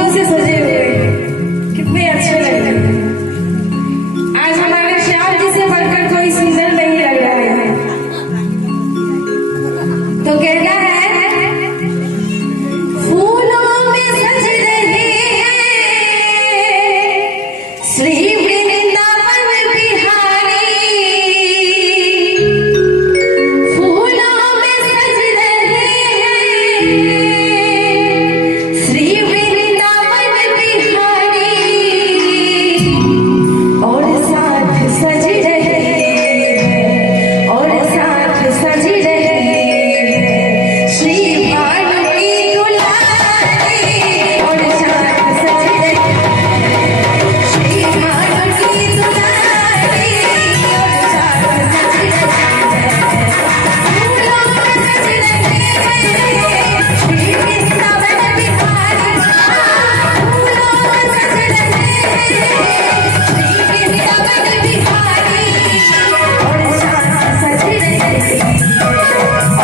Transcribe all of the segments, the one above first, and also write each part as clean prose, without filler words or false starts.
फूलों से सजे हुए कितने अच्छे लग रहे हैं। आज हमारे श्याम जी से बढ़कर कोई सुंदर नहीं लग रहा है। तो कहना है फूलों में सज रहे हैं श्री वृंदावन बिहारी। फूलों में सज रहे हैं श्री वृंदावन बिहारी और साथ सज रहे हैं और साथ सज रहे हैं श्री भानु की दुलारी और साथ सज रहे हैं श्री भानु की दुलारी और साथ सज रहे हैं। फूलों में सज रहे हैं श्री वृंदावन बिहारी। फूलों में सज रहे हैं श्री वृंदावन बिहारी और साथ सज रहे हैं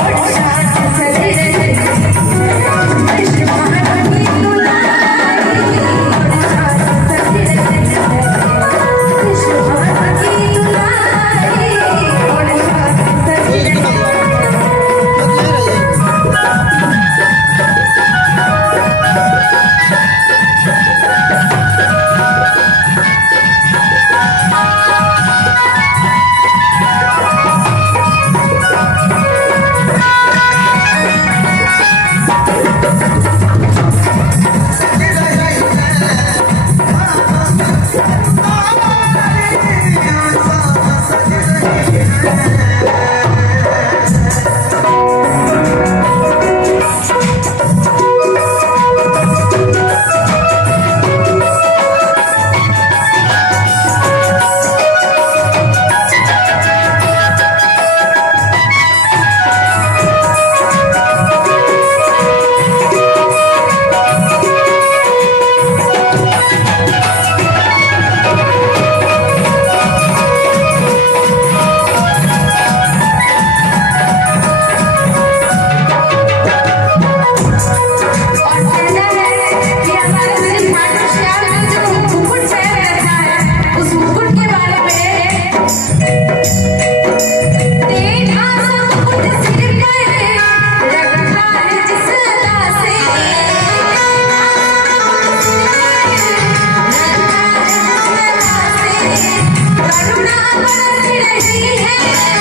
और साथ सज रहे हैं श्री भानु की दुलारी और साथ सज रहे हैं श्री भानु की दुलारी और साथ सज रहे हैं। और कहना है कि हमारे श्री भानु श्याम जी जो मुकुट पहन रखा है उस मुकुट के बारे में तेरा सा मुकुट सिर पर रखा है जिस अदा से करुणा बरस रही है